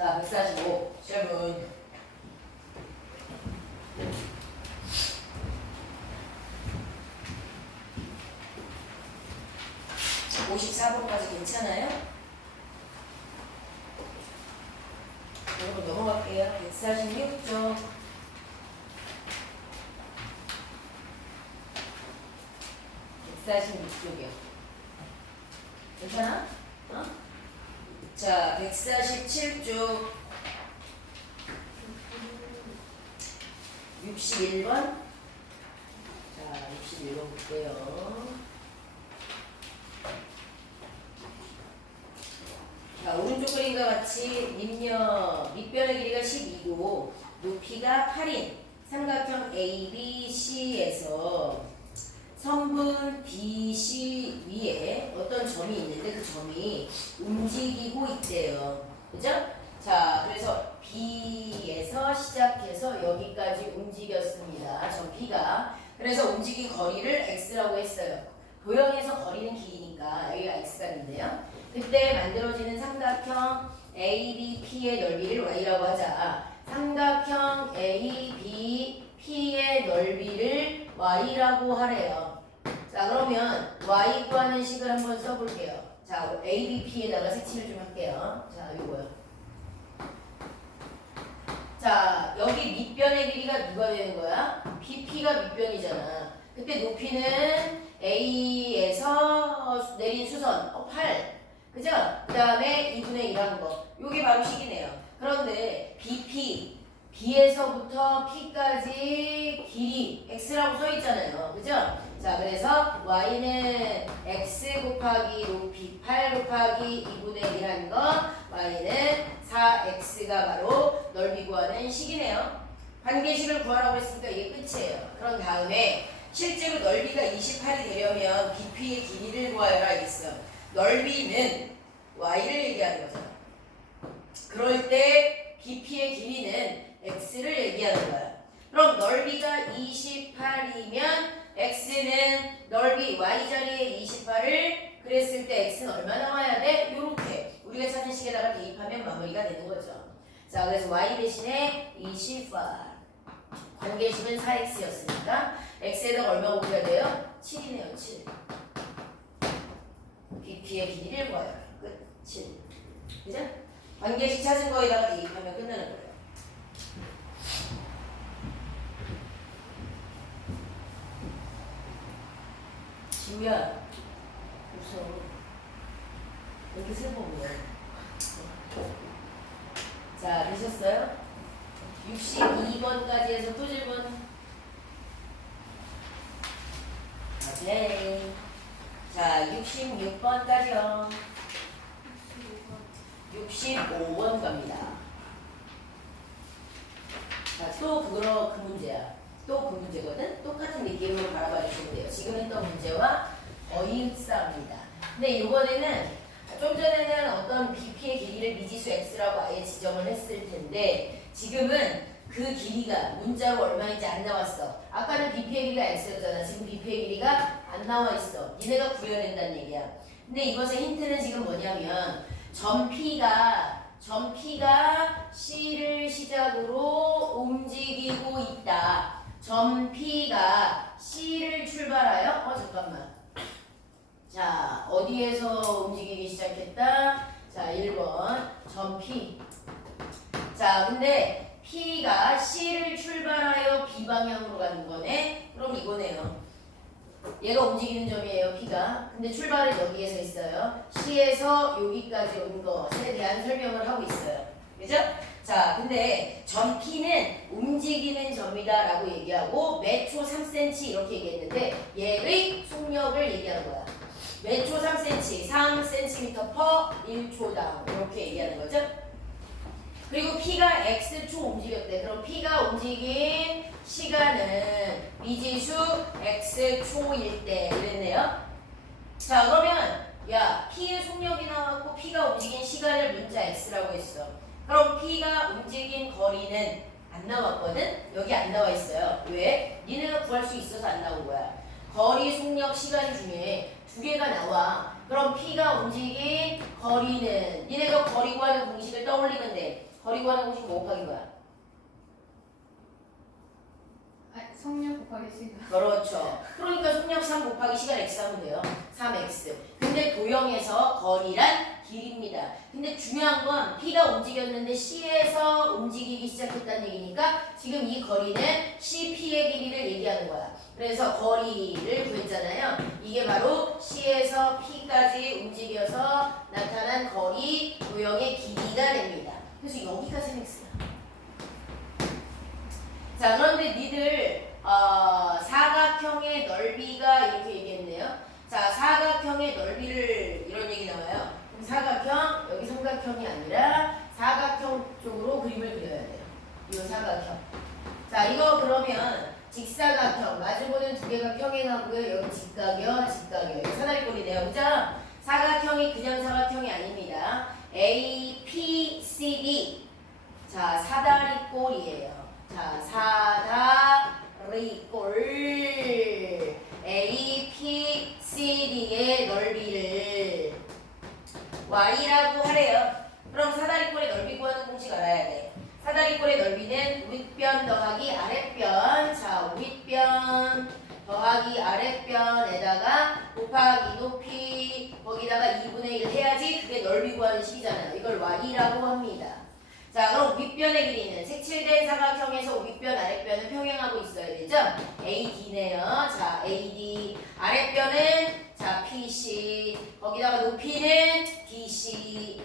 자, 145. 질문. 54번까지 괜찮아요? 여러분 넘어갈게요. 146쪽. 146쪽이요. 괜찮아? 어? 자, 147쪽. 61번. 자, 61번 볼게요. 자, 오른쪽 그림과 같이 밑변의 길이가 12고 높이가 8인 삼각형 ABC에서 선분 BC 위에 어떤 점이 있는데 그 점이 움직이고 있대요. 그죠? 자, 그래서 B에서 시작해서 여기까지 움직였습니다. 점 P가. 그래서 움직인 거리를 X라고 했어요. 도형에서 거리는 길이니까 여기가 X간인데요. 그때 만들어지는 삼각형 ABP의 넓이를 Y라고 하자. 삼각형 ABP의 넓이를 Y라고 하래요. 자, 그러면 Y 구하는 식을 한번 써볼게요. 자, ABP에다가 색칠을 좀 할게요. 자, 이거요. 자, 여기 밑변의 길이가 누가 되는 거야? BP가 밑변이잖아. 그때 높이는 A에서 내린 수선 8. 그죠? 그 다음에 2분의 1 하는 거. 요게 바로 식이네요. 그런데 BP, B에서부터 P까지 길이 X라고 써있잖아요. 그죠? 자, 그래서 Y는 X 곱하기 높이 8 곱하기 2분의 1 하는 거. Y는 4X가 바로 넓이 구하는 식이네요. 관계식을 구하라고 했으니까 이게 끝이에요. 그런 다음에 실제로 넓이가 28이 되려면 BP의 길이를 구하여라 있어. 넓이는 Y를 얘기하는 거잖아. 그럴 때 BP의 길이는 X를 얘기하는 거야. 그럼 넓이가 28이면 X는 넓이 Y 자리에 28을 그랬을 때 X는 얼마 나와야 돼? 요렇게 우리가 찾은 식에다가 대입하면 마무리가 되는 거죠. 자, 그래서 Y 대신에 28. 관계식은 4X였으니까 X에다가 얼마 곱해야 돼요? 7이네요. 7. BP의 길이를 구하여라. 끝. 7. 그죠? 관계식 찾은 거에다가 대입하면 끝나는 거예요. 지우야, 웃어. 왜 이렇게 슬퍼 보여? 자, 되셨어요? 62번까지 해서 또 질문. 오케이. 자, 66번까지요. 65번 갑니다. 자, 또 그 문제야. 또 그 문제거든? 똑같은 느낌으로 바라봐 주시면 돼요. 지금 했던 문제와 거의 흡사합니다. 근데 이번에는 좀 전에는 어떤 BP의 길이를 미지수 X라고 아예 지정을 했을 텐데 지금은 그 길이가 문자로 얼마인지 안 나왔어. 아까는 BP의 길이가 X였잖아. 지금 BP의 길이가 안 나와 있어. 니네가 구해낸다는 얘기야. 근데 이것의 힌트는 지금 뭐냐면 점 P가 C를 시작으로 움직이고 있다. 점 P가 C를 출발하여 잠깐만. 자, 어디에서 움직이기 시작했다? 자, 1번 점 P. 자, 근데 P가 C를 출발하여 B 방향으로 가는 거네. 그럼 이거네요. 얘가 움직이는 점이에요, P가. 근데 출발은 여기에서 있어요. C에서 여기까지 온 것에 대한 설명을 하고 있어요. 그죠? 자, 근데 점 P는 움직이는 점이다 라고 얘기하고 매초 3cm 이렇게 얘기했는데 얘의 속력을 얘기하는 거야. 매초 3cm, 3cm per 1초당 이렇게 얘기하는 거죠. 그리고 P가 X초 움직였대. 그럼 P가 움직인 시간은 미지수 X초일 때 이랬네요. 자, 그러면 야, P의 속력이 나왔고 P가 움직인 시간을 문자 X라고 했어. 그럼 P가 움직인 거리는 안 나왔거든? 여기 안 나와 있어요. 왜? 니네가 구할 수 있어서 안 나온 거야. 거리, 속력, 시간 중에 두 개가 나와. 그럼 P가 움직인 거리는 니네가 거리 구하는 공식을 떠올리면 돼. 거리 구하는 공식 뭐 곱하기 거야? 성력 곱하기 시간. 그렇죠. 그러니까 속력 3 곱하기 시간 x 하면 돼요. 3x. 근데 도형에서 거리란 길입니다. 근데 중요한 건 P가 움직였는데 C에서 움직이기 시작했다는 얘기니까 지금 이 거리는 CP의 길이를 얘기하는 거야. 그래서 거리를 구했잖아요. 이게 바로 C에서 P까지 움직여서 나타난 거리 도형의 길이가 됩니다. 그래서 여기까지는 x야. 자, 그런데 니들 사각형의 넓이가 이렇게 얘기했네요. 자, 사각형의 넓이를 이런 얘기 나와요. 그럼 사각형, 여기 삼각형이 아니라 사각형 쪽으로 그림을 그려야 돼요. 이거 사각형. 자, 이거 그러면 직사각형, 마주보는 두 개가 평행하고요. 여기 직각이요, 직각이요. 이거 사다리꼴이네요. 그죠? 사각형이 그냥 사각형이 아닙니다. A, P, C, D. 자, 사다리꼴이에요. 자, 사다리꼴 A, P, C, D의 넓이를 Y라고 하래요. 그럼 사다리꼴의 넓이 구하는 공식 알아야 돼. 사다리꼴의 넓이는 윗변 더하기 아랫변. 자, 윗변 더하기 아랫변에다가 곱하기 높이 거기다가 2분의 1 해야지 그게 넓이 구하는 식이잖아요. 이걸 Y라고 합니다. 자, 그럼 윗변의 길이는 색칠된 사각형에서 윗변 아랫변은 평행하고 있어야 되죠? AD네요. 자, AD 아랫변은 자 PC 거기다가 높이는 DC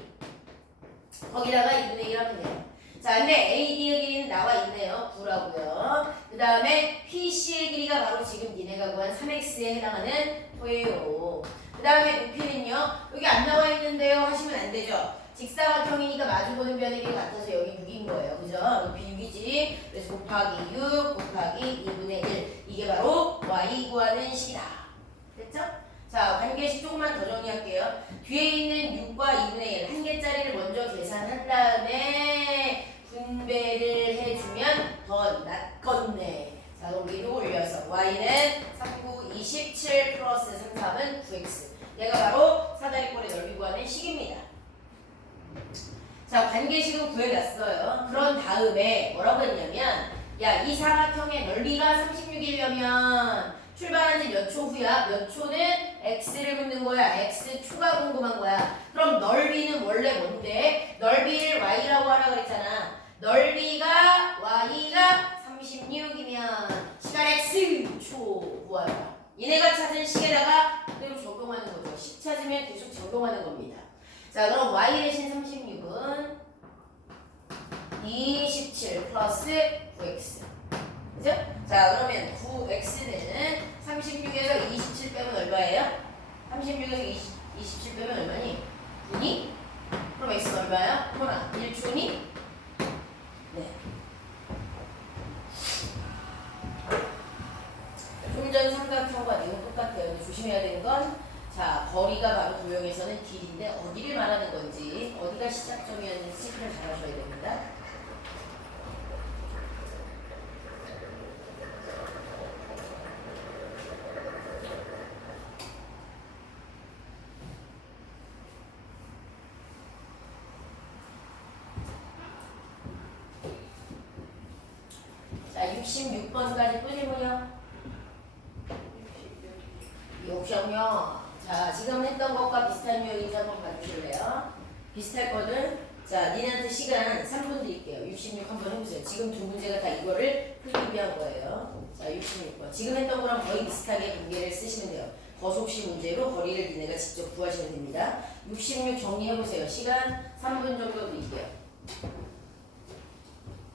거기다가 2분의 1 하면 돼요. 자, 근데 AD의 길이는 나와 있네요. 9라고요. 그 다음에 PC의 길이가 바로 지금 니네가 구한 3x에 해당하는 토예요. 그 다음에 높이는요. 여기 안 나와 있는데요 하시면 안 되죠. 직사각형이니까 마주보는 변의 길이 같아서 여기 6인 거예요. 그죠? 높이 6이지. 그래서 곱하기 6 곱하기 2분의 1. 이게 바로 y 구하는 식이다. 됐죠? 자, 관계식 조금만 더 정리할게요. 뒤에 있는 6과 2분의 1 한 개짜리를 먼저 계산한 다음에 분배를 해주면 더 낫겠네. 자, 그럼 위로 올려서 y는 39, 27 플러스 33은 9x. 얘가 바로 사다리꼴의 넓이 구하는 식입니다. 자, 관계식은 구해놨어요. 그런 다음에 뭐라고 했냐면 야, 이 사각형의 넓이가 36이려면 출발한 지 몇 초 후야? 몇 초는 x를 묻는 거야. x초가 궁금한 거야. 그럼 넓이는 원래 뭔데? 넓이를 y라고 하라 그랬잖아. 넓이가 y가 36이면 시간 x초 구하라. 얘네가 찾은 식에다가 그대로 적용하는 거죠. 식 찾으면 계속 적용하는 겁니다. 자, 그럼 y 대신 36은 27 플러스 9x. 그죠? 자, 그러면 9x는 36에서 27 빼면 얼마예요? 36에서 27 빼면 얼마니? 9니? 그럼 x는 얼마야? 어머나, 1초니? 네. 좀 전 삼각형과 내용 똑같아요. 근데 조심해야 되는 건 자, 거리가 바로 도형에서는 길인데 어디를 말하는 건지 어디가 시작점이었는지 체크를 잘 하셔야 됩니다. 자, 66번까지 또 질문이요. 욕심요. 자, 지금 했던 것과 비슷한 유형인지 한번 봐주실래요? 비슷할 거는 자, 니네한테 시간 3분 드릴게요. 66 한번 해보세요. 지금 두 문제가 다 이거를 풀기 위한 거예요. 자, 66번. 지금 했던 거랑 거의 비슷하게 관계를 쓰시면 돼요. 거속시 문제로 거리를 니네가 직접 구하시면 됩니다. 66 정리해보세요. 시간 3분 정도 드릴게요.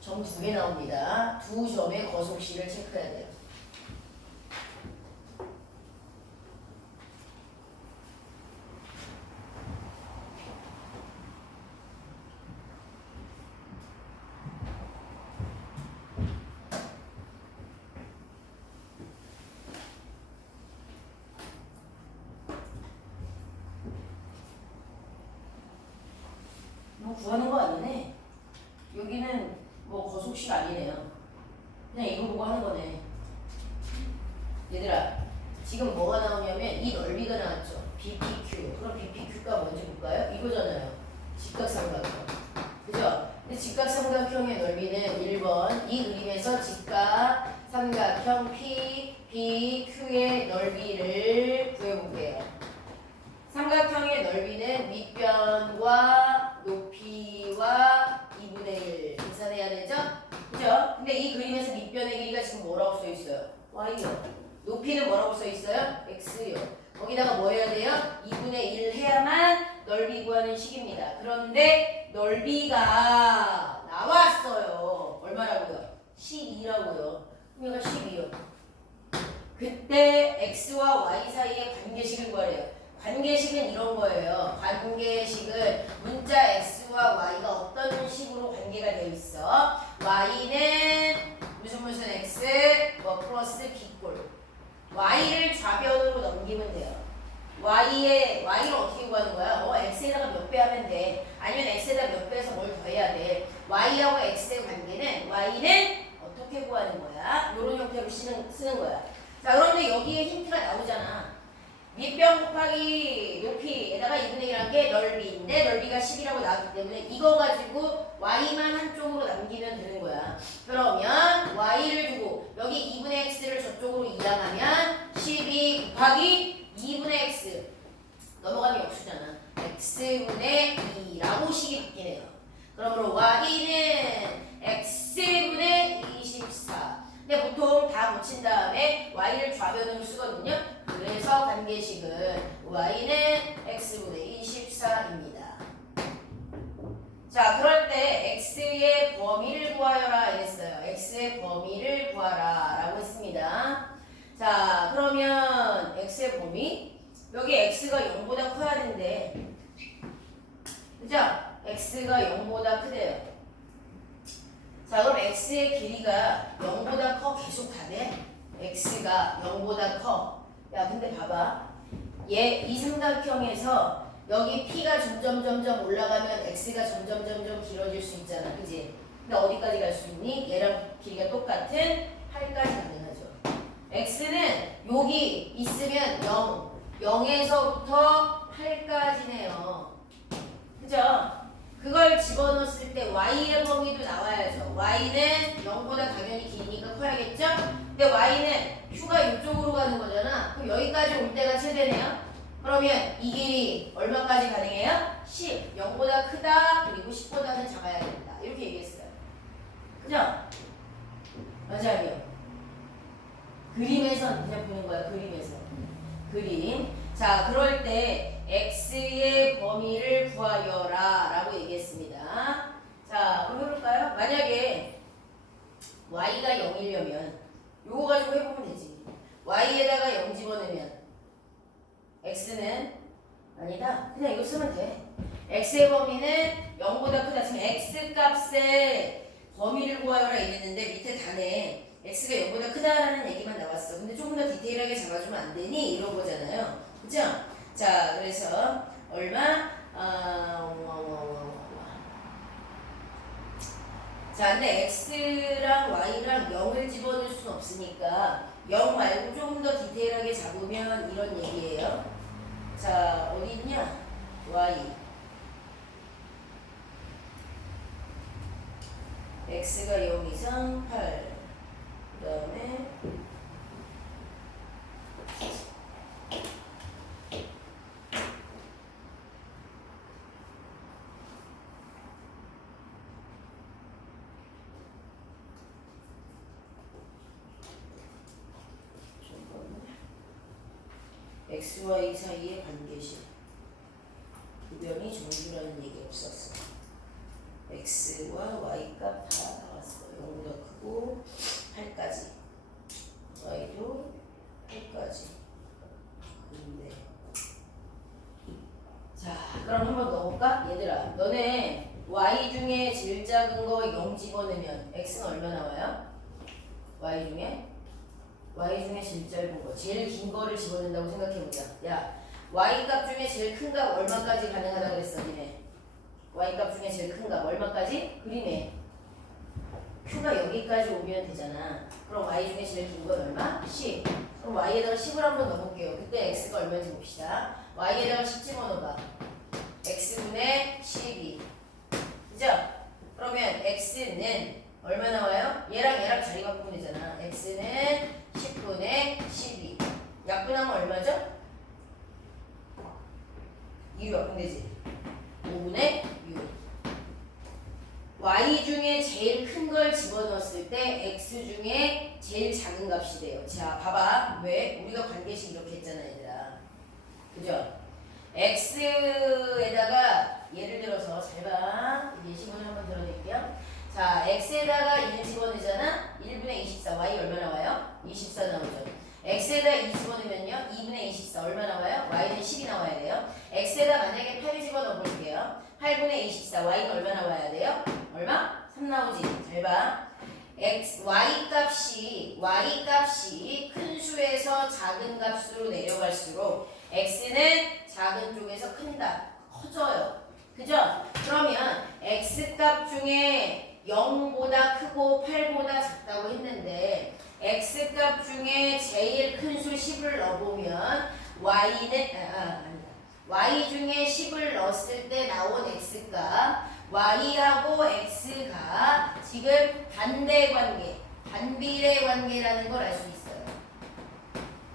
점 2개 나옵니다. 두 점의 거속시를 체크해야 돼요. 뭐 구하는 거 아니네. 여기는 뭐 거속식 아니네요. 그냥 이거 보고 하는 거네. 얘들아, 지금 뭐가 나오냐면 이 넓이가 나왔죠. BPQ. 그럼 BPQ가 뭔지 볼까요? 이거잖아요. 직각삼각형. 그죠? 근데 직각 그래서 직각 삼각형 P, B, Q의 넓이를 구해볼게요. 삼각형의 넓이는 밑변과 높이와 2분의 1 계산해야 되죠? 그죠? 근데 이 그림에서 밑변의 길이가 지금 뭐라고 써 있어요? Y요. 높이는 뭐라고 써 있어요? X요. 거기다가 뭐 해야 돼요? 2분의 1 해야만 넓이 구하는 식입니다. 그런데 넓이가 나왔어요. 얼마라고요? 12라고요. 그럼 얘가 12요. 그때 X와 Y 사이의 관계식을 구하래요. 관계식은 이런 거예요. 관계식은 문자 X와 Y가 어떤 식으로 관계가 되어 있어? Y는 무슨 X 뭐 플러스 B꼴. Y를 좌변으로 넘기면 돼요. Y를 어떻게 구하는 거야? X에다가 몇 배 하면 돼. 아니면 X에다 몇 배해서 뭘 더해야 돼. Y하고 X의 관계는 Y는 어떻게 구하는 거야? 이런 형태로 쓰는 거야. 자, 그런데 여기에 힌트가 나오잖아. 밑변 곱하기 높이에다가 2분의 1한 게 넓이인데 넓이가 10이라고 나왔기 때문에 이거 가지고 Y만 한쪽으로 남기면 되는 거야. 그러면 Y를 두고 여기 2분의 X를 저쪽으로 이항하면 12 곱하기 2분의 X 넘어가면 역수잖아. X분의 2라고 식이 바뀌네요. 그러므로 Y는 X분의 24. 근데 보통 다 붙인 다음에 Y를 좌변으로 쓰거든요. 그래서 관계식은 Y는 X분의 24입니다. 자, 그럴 때 X의 범위를 구하여라 이랬어요. X의 범위를 구하라 라고 했습니다. 자, 그러면 X의 범위 여기 X가 0보다 커야 된대. 그죠? X가 0보다 크대요. 자, 그럼 X의 길이가 0보다 커 계속 가네? X가 0보다 커. 야, 근데 봐봐. 이 삼각형에서 여기 P가 점점 올라가면 X가 점점 길어질 수 있잖아. 그지? 근데 어디까지 갈 수 있니? 얘랑 길이가 똑같은 8까지 가능하죠. X는 여기 있으면 0. 0에서부터 8까지네요. 그죠? 그걸 집어넣었을 때 Y의 범위도 나와야죠. Y는 0보다 당연히 기니까 커야겠죠? 근데 Y는 Q가 이쪽으로 가는 거잖아. 그럼 여기까지 올 때가 최대네요. 그러면 이 길이 얼마까지 가능해요? 10. 0보다 크다. 그리고 10보다는 작아야 된다. 이렇게 얘기했어요. 그죠? 맞아요. 그림에서 그냥 보는 거야. 그림에서. 그림. 자, 그럴 때 X의 범위를 구하여라 라고 얘기했습니다. 자, 그럼 해볼까요? 만약에 Y가 0이려면 요거 가지고 해보면 되지. Y에다가 0 집어넣으면 X는 아니다. 그냥 이거 쓰면 돼. X의 범위는 0보다 크다. 지금 X 값의 범위를 구하여라 이랬는데 밑에 단에 X가 0보다 크다라는 얘기만 나왔어. 근데 조금 더 디테일하게 잡아주면 안 되니? 이런 거잖아요. 그죠? 자, 그래서 얼마? 자, 근데 X랑 Y랑 0을 집어넣을 수는 없으니까 0 말고 조금 더 디테일하게 잡으면 이런 얘기예요. 자, 어디 있냐? Y X가 0 이상 8 그 다음에 XY 사이의 관계식 구변이 정규라는 얘기 없었어. X와 Y 값 다 나왔어. 0보다 크고 8까지 Y도 8까지. 근데 자, 그럼 한번 넣어볼까? 얘들아, 너네 Y 중에 제일 작은 거 0 집어넣으면 X는 얼마 나와요? Y 중에 제일 짧은 거, 제일 긴 거를 집어넣는다고 생각해보자. 야, Y 값 중에 제일 큰 값 얼마까지 가능하다고 그랬어, 니네? Y 값 중에 제일 큰 값 얼마까지? 그리네. Q가 여기까지 오면 되잖아. 그럼 Y 중에 제일 긴 건 얼마? 10. 그럼 Y에다가 10을 한번 넣어볼게요. 그때 X가 얼마인지 봅시다. Y에다가 10 집어넣어봐. X분의 12. 그죠? 그러면 X는 얼마 나와요? 얘랑 잘 2로 바꾸면 되지. 5분의 6. y 중에 제일 큰 걸 집어넣었을 때 x 중에 제일 작은 값이 돼요. 자, 봐봐. 왜? 우리가 관계식 이렇게 했잖아, 얘들아. 그죠? x에다가 예를 들어서 잘 봐. 예시문을 한번 들어드릴게요. 자, x에다가 1 집어넣잖아. 1분의 24. y 얼마 나와요? 24 나오죠. x에다 2 집어넣으면요. 2분의 24 얼마 나와요? y는 10이 나와야 돼요. x에다 만약에 8 집어넣어 볼게요. 8분의 24 y는 얼마 나와야 돼요? 얼마? 3 나오지. 잘 봐. y 값이 큰 수에서 작은 값으로 내려갈수록 x는 작은 쪽에서 큰다. 커져요. 그죠? 그러면 x값 중에 0보다 크고 8보다 작다고 했는데 x값 중에 제일 큰 수 10을 넣어보면 y 중에 10을 넣었을 때 나온 x값 y하고 x가 지금 반대 관계, 반비례 관계라는 걸 알 수 있어요.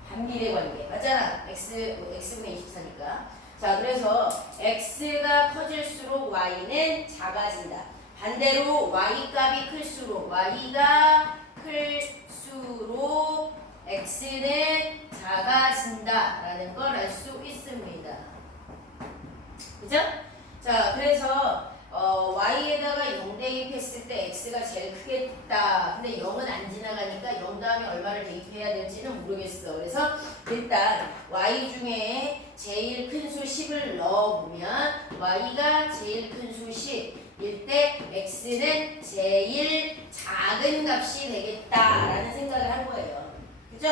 반비례 관계. 맞잖아. x분의 24니까. 자, 그래서 x가 커질수록 y는 작아진다. 반대로 y 값이 클수록 y가 클수록 x는 작아진다라는 걸 알 수 있습니다. 그죠? 자, 그래서 y에다가 0 대입했을 때 x가 제일 크겠다. 근데 0은 안 지나가니까 0 다음에 얼마를 대입해야 될지는 모르겠어. 그래서 일단 y 중에 제일 큰 수 10을 넣어보면 y가 제일 큰 수 10일 때 x는 제일 작은 값이 되겠다라는 생각을 한 거예요. 그죠?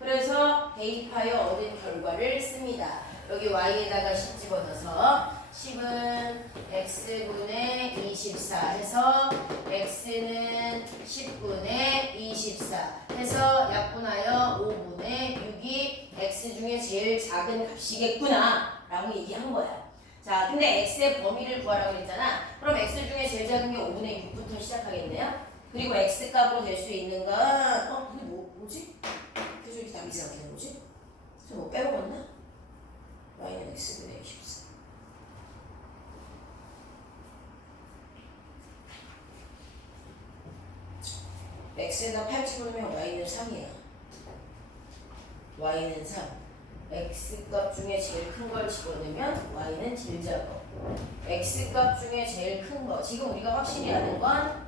그래서 대입하여 얻은 결과를 씁니다. 여기 y에다가 10 집어넣어서 10은 x분의 24 해서 x는 10분의 24 해서 약분하여 5분의 6이 x 중에 제일 작은 값이겠구나 라고 얘기한 거야. 자, 근데 x의 범위를 구하라고 했잖아. 그럼 x 중에 제일 작은 게 5분의 6부터 시작하겠네요. 그리고 x 값으로 될 수 있는 건 근데 뭐지? 계속 이렇게 답이 이상하게 되는 거지? 뭐 빼먹었나? y는 x분의 24 x에다 8 집어넣으면 y는 3이야. y는 3. x값 중에 제일 큰 걸 집어넣으면 y는 제일 작아. x값 중에 제일 큰 거. 지금 우리가 확실히 아는 건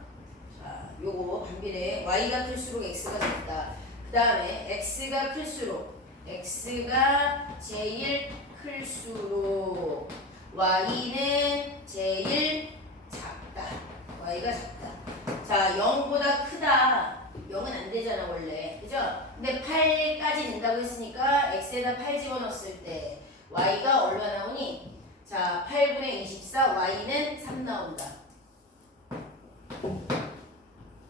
자, 요거 반비례. y가 클수록 x가 작다. 그 다음에 x가 클수록 x가 제일 클수록 y는 제일 작다. y가 작다. 자, 0보다 크다. 0은 안 되잖아 원래. 그죠? 근데 8까지 된다고 했으니까 x에다 8 집어넣었을 때 y가 얼마 나오니? 자, 8분의 24 y는 3 나온다. 그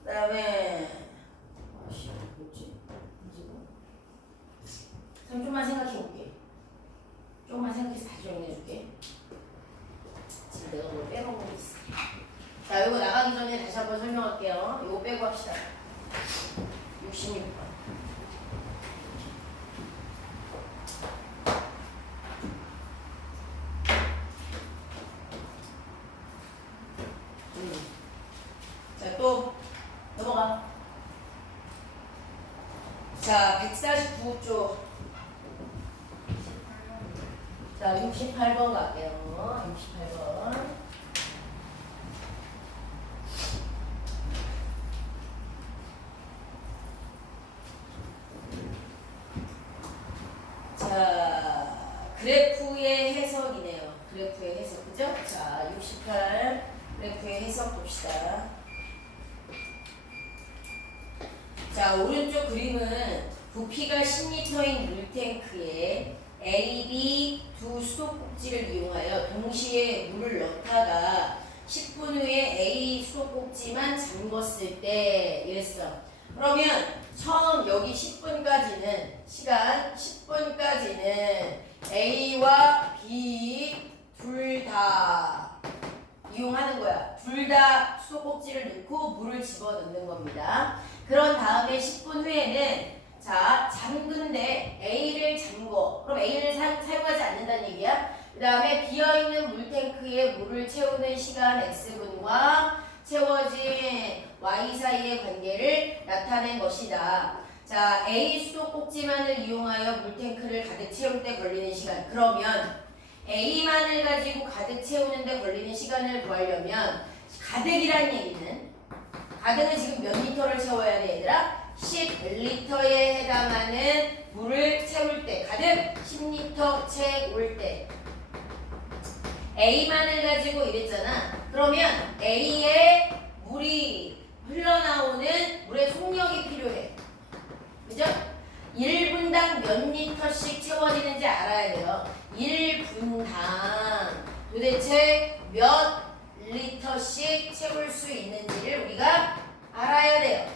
다음에 뭐지? 그럼 좀만 생각해볼게. 조금만 생각해서 다시 정리해줄게. 지금 내가 뭘 빼먹은 게 있어. 자, 이거 나가기 전에 다시 한번 설명할게요. 이거 빼고 합시다. 66번. 자, 또 넘어가. 자, 149쪽. 자, 68번 갈게요. 68번. 자, 그래프의 해석이네요. 그래프의 해석. 그죠? 자, 68 그래프의 해석 봅시다. 자, 오른쪽 그림은 부피가 10리터인 물탱크에 A, B 두 수도꼭지를 이용하여 동시에 물을 넣다가 10분 후에 A 수도꼭지만 잠궜을 때 이랬어. 그러면 처음 여기 10분까지는 시간 10분까지는 A와 B 둘 다 이용하는 거야. 둘 다 수도꼭지를 넣고 물을 집어넣는 겁니다. 그런 다음에 10분 후에는 자, 잠근데 A를 잠궈. 그럼 A를 사용하지 않는다는 얘기야. 그 다음에 비어있는 물탱크에 물을 채우는 시간 X분과 채워진 Y 사이의 관계를 나타낸 것이다. 자, A 수도꼭지만을 이용하여 물탱크를 가득 채울 때 걸리는 시간. 그러면 A만을 가지고 가득 채우는데 걸리는 시간을 구하려면 가득이란 얘기는 가득은 지금 몇 리터를 채워야 돼 얘들아? 10리터에 해당하는 물을 채울 때 가득 10리터 채울 때 A만을 가지고 이랬잖아. 그러면 A에 물이 흘러나오는 물의 속력이 필요해. 그죠? 1분당 몇 리터씩 채워지는지 알아야 돼요. 1분당 도대체 몇 리터씩 채울 수 있는지를 우리가 알아야 돼요.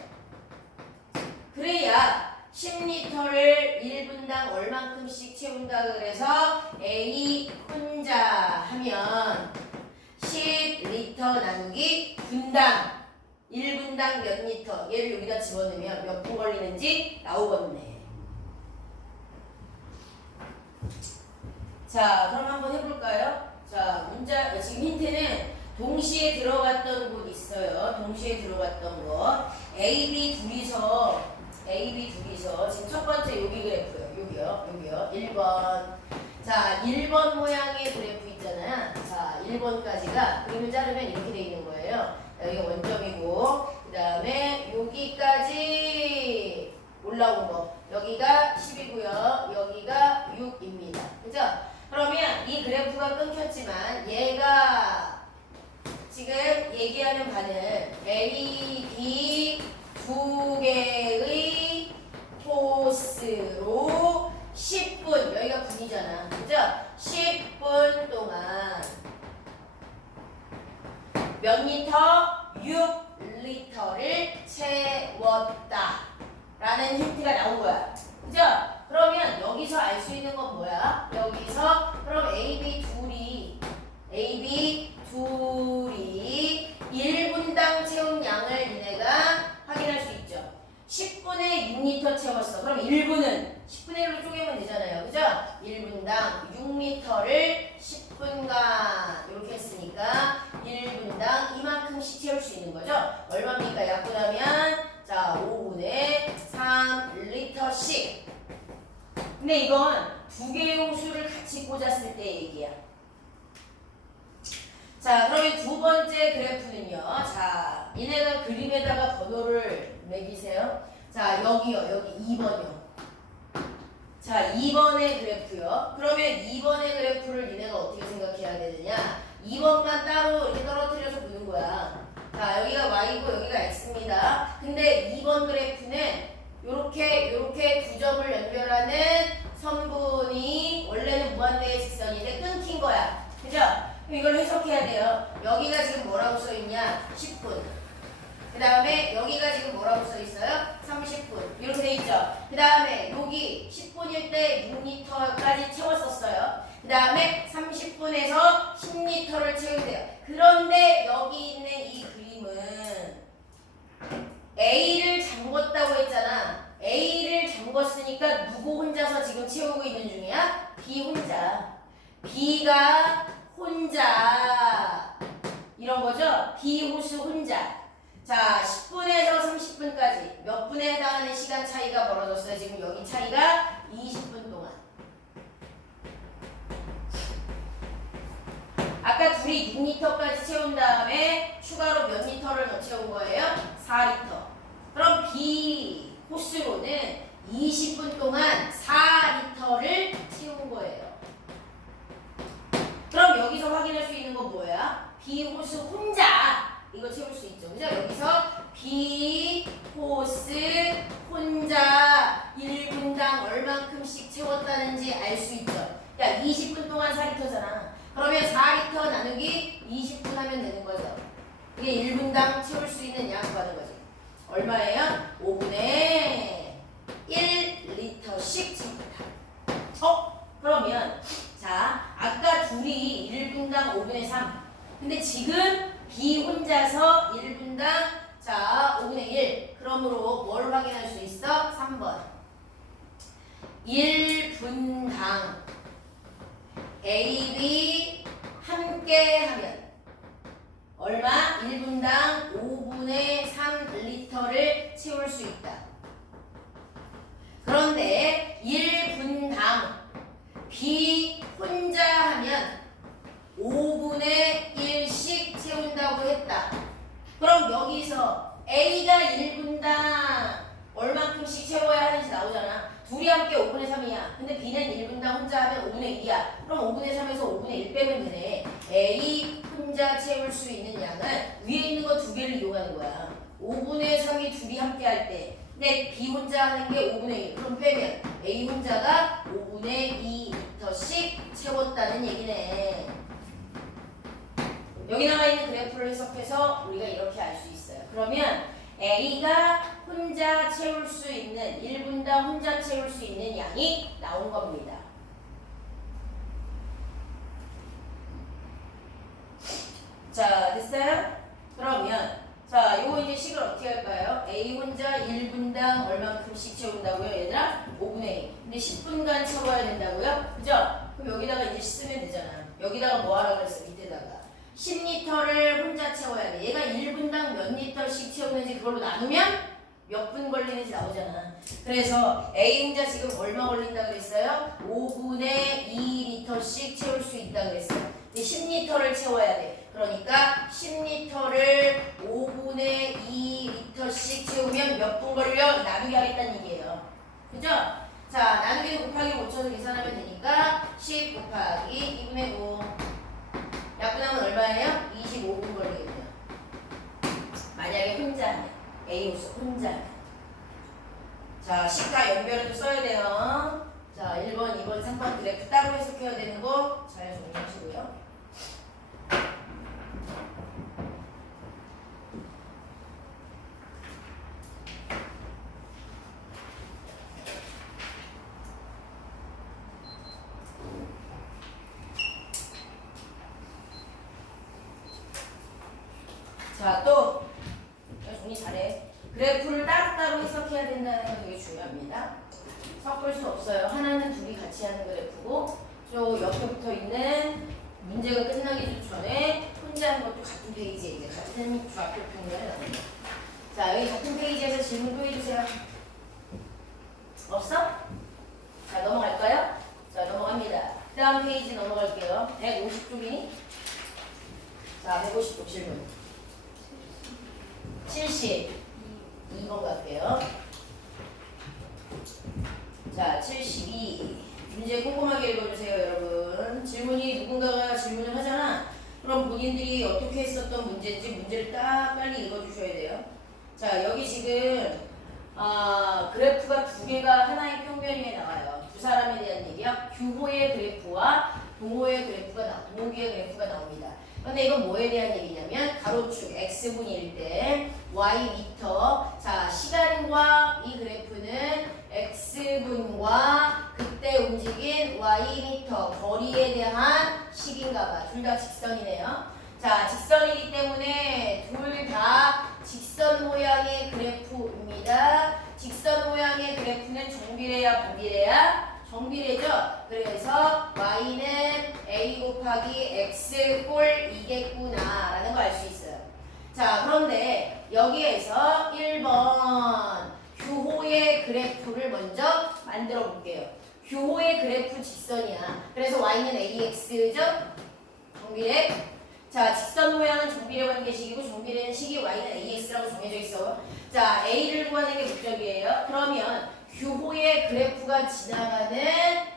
그래야 10리터를 1분당 얼만큼씩 채운다 그래서 A 혼자 하면 10리터 나누기 분당 1분당 몇 리터 얘를 여기다 집어넣으면 몇 분 걸리는지 나오겠네. 자, 그럼 한번 해볼까요? 자, 문자 지금 힌트는 동시에 들어갔던 곳 있어요. 동시에 들어갔던 거 A, B 둘이서 지금 첫 번째 여기 그래프요. 여기요. 1번. 자, 1번 모양의 그래프 있잖아요. 자, 1번까지가 그림을 자르면 이렇게 돼 있는 거예요. 여기가 원점이고 그 다음에 여기까지 올라온 거 여기가 10이고요. 여기가 6입니다. 그죠? 그러면 이 그래프가 끊겼지만 얘가 지금 얘기하는 바는 A, B 두 개의 코스로 10분 여기가 분이잖아. 그죠? 10분 동안 몇 리터? 6리터를 채웠다 라는 힌트가 나온 거야. 그죠? 그러면 여기서 알 수 있는 건 뭐야? 여기서 그럼 AB 둘이 1분당 채운 양을 니네가 확인할 수 있죠. 10분에 6리터 채웠어. 그럼 1분은 10분의 1로 쪼개면 되잖아요. 그죠? 1분당 6리터를 10분간 이렇게 했으니까 1분당 이만큼씩 채울 수 있는 거죠. 얼마입니까? 약분하면 자 5분의 3리터씩. 근데 이건 두 개의 호수를 같이 꽂았을 때 얘기야. 자, 그러면 두 번째 그래프는요. 자, 얘네가 그림에다가 번호를 매기세요. 자, 여기요. 여기 2번이요. 자, 2번의 그래프요. 그러면 2번의 그래프를 니네가 어떻게 생각해야 되느냐? 2번만 따로 이렇게 떨어뜨려서 보는 거야. 자, 여기가 Y고 여기가 X입니다. 근데 2번 그래프는 요렇게 두 점을 연결하는 선분이 원래는 무한대의 직선인데 끊긴 거야. 그죠? 이걸 해석해야 돼요. 여기가 지금 뭐라고 써있냐? 10분. 그 다음에 여기가 지금 뭐라고 써있어요? 30분. 이렇게 돼 있죠. 그 다음에 여기 10분일 때 6리터까지 채웠었어요. 그 다음에 30분에서 10리터를 채운대요. 그런데 여기 있는 이 그림은 A를 잠궜다고 했잖아. A를 잠궜으니까 누구 혼자서 지금 채우고 있는 중이야? B 혼자. B가 혼자 이런 거죠? B 호수 혼자. 자, 10분에서 30분까지 몇 분에 해당하는 시간 차이가 벌어졌어요. 지금 여기 차이가 20분 동안. 아까 둘이 6리터까지 채운 다음에 추가로 몇 리터를 더 채운 거예요? 4리터. 그럼 B 호수로는 20분 동안 4리터를 채운 거예요. 그럼 여기서 확인할 수 있는 건 뭐야? B 호수 혼자 이거 채울 수 있죠. 그죠? 여기서 B 호수 혼자 1분당 얼만큼씩 채웠다는지 알 수 있죠. 야, 20분 동안 4리터잖아. 그러면 4리터 나누기 20분 하면 되는 거죠. 이게 1분당 채울 수 있는 양 구하는 거지. 얼마예요? 5분의 1리터씩 채운다. 그러면 자, 아까 둘이 1분당 5분의 3. 근데 지금 B 혼자서 1분당 자 5분의 1. 그러므로 뭘 확인할 수 있어? 3번. 1분당 A, B 함께 하면 얼마? 1분당 5분의 3리터를 채울 수 있다. 그런데 1분당 B 혼자 하면 5분의 1씩 채운다고 했다. 그럼 여기서 A가 1분당 얼만큼씩 채워야 하는지 나오잖아. 둘이 함께 5분의 3이야. 근데 B는 1분당 혼자 하면 5분의 1이야. 그럼 5분의 3에서 5분의 1 빼면 되네. A 혼자 채울 수 있는 양은 위에 있는 거 두 개를 이용하는 거야. 5분의 3이 둘이 함께 할 때. 근데 B 혼자 하는 게 5분의 1. 그럼 빼면 A 혼자가 5분의 2리터씩 채웠다는 얘기네. 여기 나와 있는 그래프를 해석해서 우리가 이렇게 알 수 있어요. 그러면 A가 혼자 채울 수 있는 1분당 혼자 채울 수 있는 양이 나온 겁니다. 자, 됐어요? 그러면 자, 요거 이제 식을 어떻게 할까요? A 혼자 1분당 얼만큼씩 채운다고요, 얘들아? 5분의 1. 근데 10분간 채워야 된다고요? 그죠? 그럼 여기다가 이제 쓰면 되잖아. 여기다가 뭐 하라고 그랬어? 밑에다가 10리터를 혼자 채워야 돼. 얘가 1분당 몇 리터씩 채우는지 그걸로 나누면 몇 분 걸리는지 나오잖아. 그래서 A 혼자 지금 얼마 걸린다 그랬어요? 5분의 2리터씩 채울 수 있다 그랬어요. 10리터를 채워야 돼. 그러니까 10리터를 5분의 2리터씩 채우면 몇 분 걸려? 나누기 하겠다는 얘기예요. 그죠? 자, 나누기 곱하기 5천을 계산하면 되니까 10 곱하기 2분의 5 약분하면 얼마예요? 25분 걸리겠네요. 만약에 혼자 하면 A 혼자 하면 자, 식과 연결해도 써야 돼요. 자, 1번, 2번, 3번 그래프 따로 해석해야 되는 거 잘 정리하시고요. 자, 또 정리 잘해. 그래프를 따로따로 해석해야 된다는 건 되게 중요합니다. 섞을 수 없어요. 하나는 둘이 같이 하는 그래프고 저 옆에 붙어 있는 문제가 끝나기 좀 전에 혼자 하는 것도 같은 페이지에 이제 같은 좌표 평면에 나옵니다. 자, 여기 같은 페이지에서 질문 또 해주세요. 없어? 자, 넘어갈까요? 자, 넘어갑니다. 다음 페이지 넘어갈게요. 150쪽이니? 자, 150쪽 질문. 72번 갈게요. 자, 72. 문제 꼼꼼하게 읽어주세요, 여러분. 질문이 누군가가 질문을 하잖아. 그럼 본인들이 어떻게 했었던 문제인지 문제를 딱 빨리 읽어주셔야 돼요. 자, 여기 지금 그래프가 두 개가 하나의 평면위에 나와요. 두 사람에 대한 얘기야. 규호의 그래프와 동호의 그래프가 나옵니다. 근데 이건 뭐에 대한 얘기냐면 가로축 x분일 때 y미터. 자, 시간과 이 그래프는 x분과 그때 움직인 y미터 거리에 대한 식인가봐. 둘 다 직선이네요. 자, 직선이기 때문에 둘 다 직선 모양의 그래프입니다. 직선 모양의 그래프는 정비례야 반비례야? 정비례죠. 그래서 y는 a 곱하기 x 꼴이겠구나 라는 거 알 수 있어요. 자, 그런데 여기에서 1번 규호의 그래프를 먼저 만들어 볼게요. 규호의 그래프 직선이야. 그래서 y는 ax죠. 정비례. 자, 직선 모양은 정비례 관계식이고 정비례는 식이 y는 ax라고 정해져 있어. 자, a를 구하는 게 목적이에요. 그러면 규호의 그래프가 지나가는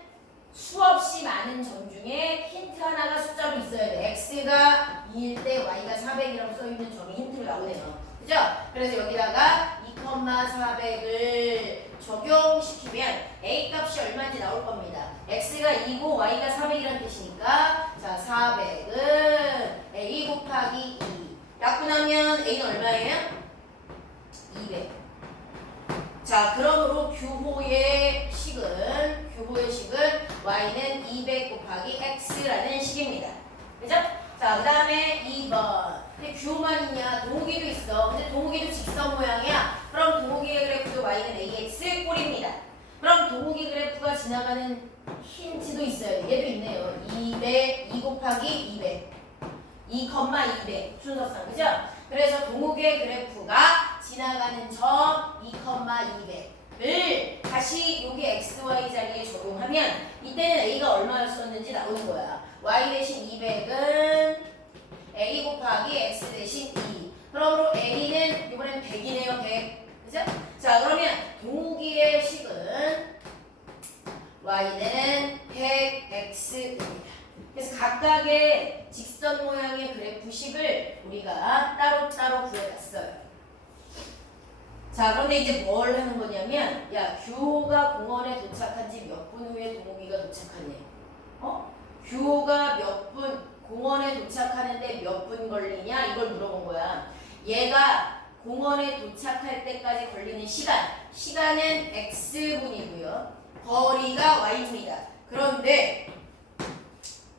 수없이 많은 점 중에 힌트 하나가 숫자로 있어야 돼. x가 2일 때 y가 400이라고 써있는 점이 힌트로 나오네요. 그죠? 그래서 여기다가 2,400을 적용시키면 a 값이 얼마인지 나올 겁니다. x가 2고 y가 400이라는 뜻이니까 자, 400은 a 곱하기 2 약분하면 a는 얼마예요? 200. 자, 그러므로 규호의 식은 y는 200 곱하기 x라는 식입니다. 그죠? 자, 그 다음에 2번. 근데 규호만 있냐? 동호기도 있어. 근데 동호기도 직선 모양이야. 그럼 동호기의 그래프도 y는 ax 꼴입니다. 그럼 그럼 동욱이 그래프가 지나가는 힌트도 있어요. 얘도 있네요. 2 곱하기 200. 2,200 순서상 그죠? 그래서 동욱의 그래프가 지나가는 점 2,200을 다시 여기 xy 자리에 적용하면 이때는 a가 얼마였었는지 나오는 거야. y 대신 200은 a 곱하기 x 대신 2. 그러므로 a는 이번엔 100이네요. 100. 그죠? 자 그러면 동욱이의 식은 y는 100x입니다. 그래서 각각의 직선 모양의 그래프식을 우리가 따로따로 구해봤어요. 자 그런데 이제 뭘 하는 거냐면 야 규호가 공원에 도착한 지 몇 분 후에 동욱이가 도착하네. 규호가 몇 분 공원에 도착하는데 몇 분 걸리냐 이걸 물어본 거야. 얘가 공원에 도착할 때까지 걸리는 시간은 x분이고요. 거리가 y입니다. 그런데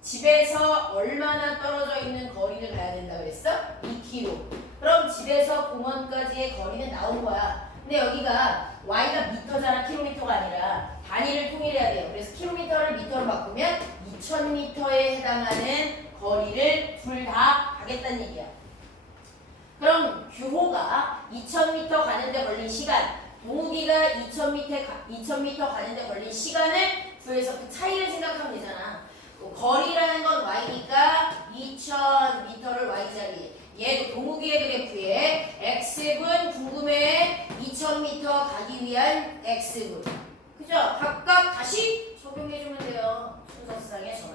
집에서 얼마나 떨어져 있는 거리를 가야 된다 그랬어? 2km. 그럼 집에서 공원까지의 거리는 나온 거야. 근데 여기가 y가 미터잖아. 킬로미터가 아니라 단위를 통일해야 돼요. 그래서 킬로미터를 미터로 바꾸면 2000m에 해당하는 거리를 둘 다 가겠다는 얘기야. 그럼 규호가 2000m 가는데 걸린 시간, 동욱이가 2000m 가는데 걸린 시간을 구해서 그 차이를 생각하면 되잖아. 거리라는 건 y니까 2000m를 y자리. 얘도 동욱이의 그래프에 x분 궁금해. 2000m 가기 위한 x분. 그죠? 각각 다시 적용해주면 돼요. 순서상의 정을.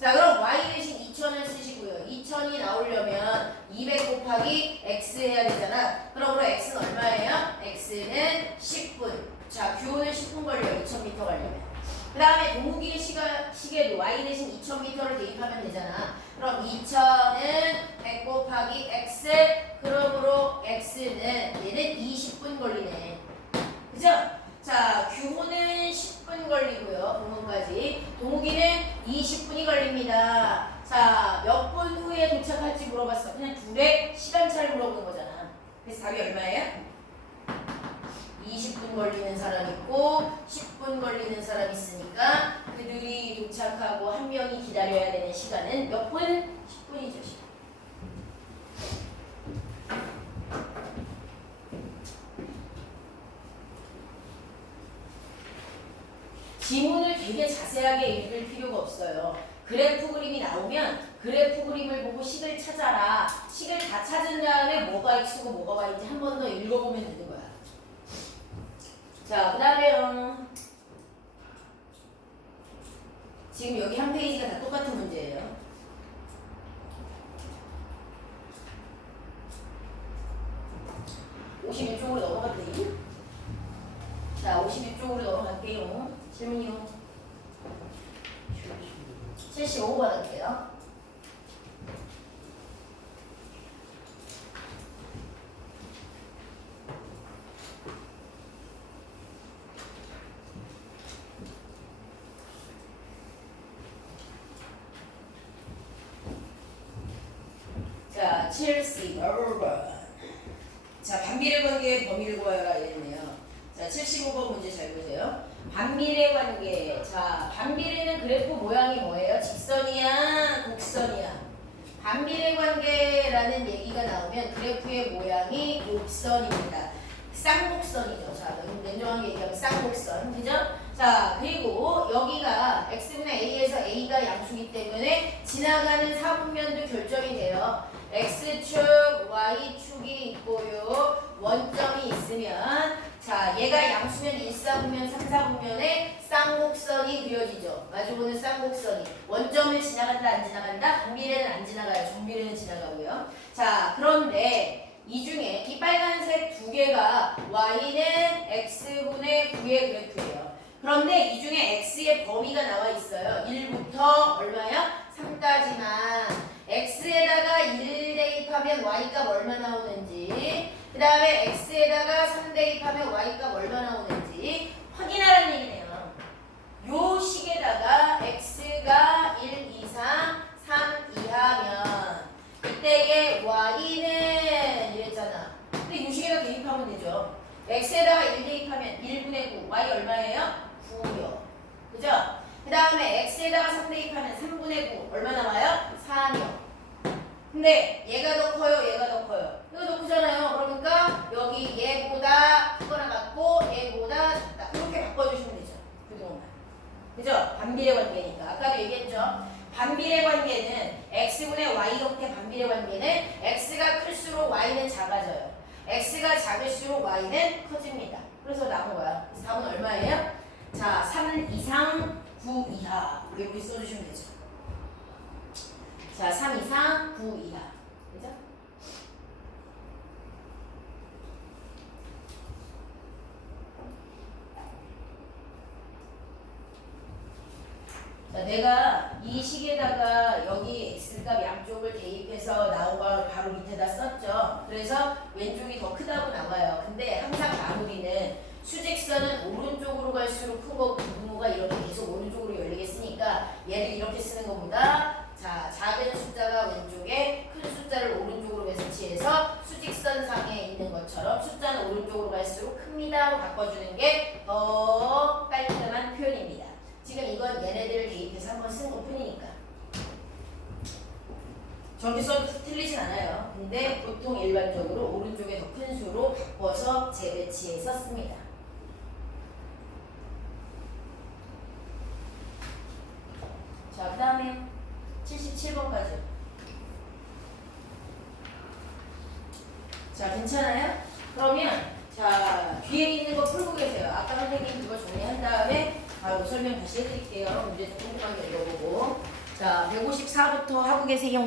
자 그럼 y 대신 2000을 쓰시고요. 2000이 나오려면 200 곱하기 x 해야 되잖아. 그러므로 x는 얼마예요? x는 10분. 자 규호는 10분 걸려요. 2000m 가려면. 그 다음에 동욱이의 시계도 y 대신 2000m를 대입하면 되잖아. 그럼 2000은 100 곱하기 x. 그러므로 x는 얘는 20분 걸리네. 그죠? 자 규호는 10분 걸리고요. 동욱까지. 동욱이는 20분이 걸립니다. 자 몇 분 후에 도착할지 물어봤어. 그냥 둘의 시간차를 물어보는 거잖아. 그래서 답이 얼마예요? 20분 걸리는 사람 있고 10분 걸리는 사람 있으니까 그들이 도착하고 한 명이 기다려야 되는 시간은 몇 분? 10분이죠. 10분. 지문을 되게 자세하게 읽을 필요가 없어요. 그래프 그림이 나오면 그래프 그림을 보고 식을 찾아라. 식을 다 찾은 다음에 뭐가 x고 뭐가 y인지 한 번 더 읽어보면 되는 거야. 자, 그 다음에요. 지금 여기 한 페이지가 다 똑같은 문제예요. (52쪽으로) 넘어갈게요. 자, 52쪽으로 넘어갈게요. 질문이요. 75번 할게요. 자, 75번. 자, 반비례 관계의 범위를 구하여라 이랬네요. 자, 75번 문제 잘 보세요. 반비례 관계. 자, 반비례는 그래프 모양이 뭐예요? 직선이야? 곡선이야? 반비례 관계라는 얘기가 나오면 그래프의 모양이 곡선입니다. 쌍곡선이죠. 자, 냉정하게 얘기하면 쌍곡선. 그죠? 자, 그리고 여기가 x분의 a에서 a가 양수기 때문에 지나가는 사분면도 결정이 돼요. x축, y축이 있고요. 원점이 있으면 자, 얘가 양수면 1사분면, 3사분면에 쌍곡선이 그려지죠. 마주보는 쌍곡선이. 원점을 지나간다, 안 지나간다? 반비례는 안 지나가요. 정비례는 지나가고요. 자, 그런데 이 중에 이 빨간색 두 개가 y는 x분의 9의 그래프예요. 그런데 이 중에 x의 범위가 나와 있어요. 1부터 얼마야? 3까지만. x에다가 1 대입하면 y값 얼마 나오는지, 그 다음에 x에다가 3 대입하면 y값 얼마 나오는지 확인하라는 얘기네요. 요 식에다가 x가 1 이상 3 이하면 이때의 y는 이랬잖아. 근데 요 식에다 대입하면 되죠. x에다가 1 대입하면 1분의 9, y 얼마예요? 9요. 그죠? 그 다음에 x에다가 3 대입하면 3분의 9, 얼마 나와요? 4요. 근데 얘가 더 커요, 얘가 더 커요. 이거 더 크잖아요. 그러니까 여기 얘보다 크거나 같고 얘보다 작다. 그렇게 바꿔주시면 되죠. 그동안. 그죠? 반비례 관계니까. 아까도 얘기했죠. 반비례 관계는 x분의 y 형태 반비례 관계는 x가 클수록 y는 작아져요. x가 작을수록 y는 커집니다. 그래서 나온 거야. 그래서 답은 얼마예요? 자, 3 이상 9 이하 이렇게 써주시면 되죠. 자, 3 이상 9 이하. 그죠? 자, 내가 이 식에다가 여기 x값 양쪽을 대입해서 나온 걸 바로 밑에다 썼죠. 그래서 왼쪽이 더 크다고 나와요. 근데 항상 마무리는 수직선은 오른쪽으로 갈수록 큰 거 분모가 이렇게 계속 오른쪽으로 열리겠으니까 얘를 이렇게 쓰는 것보다 자, 작은 숫자가 왼쪽에 큰 숫자를 오른쪽으로 배치해서 수직선상에 있는 것처럼 숫자는 오른쪽으로 갈수록 큽니다로 바꿔주는 게 더 깔끔한 표현입니다. 지금 이건 얘네들을 대입해서 한번 쓴 것 뿐이니까 저렇게 써도 틀리진 않아요. 근데 보통 일반적으로 오른쪽에 더 큰 수로 바꿔서 재배치해서 씁니다. 자, 그 다음에 77번까지. 자, 괜찮아요? 그러면 자, 뒤에 있는 거 풀고 계세요. 아까 선생님 그거 정리한 다음에 바로 설명 다시 해드릴게요. 문제 좀 꼼꼼하게 읽어보고. 자, 154부터 하고 계세요.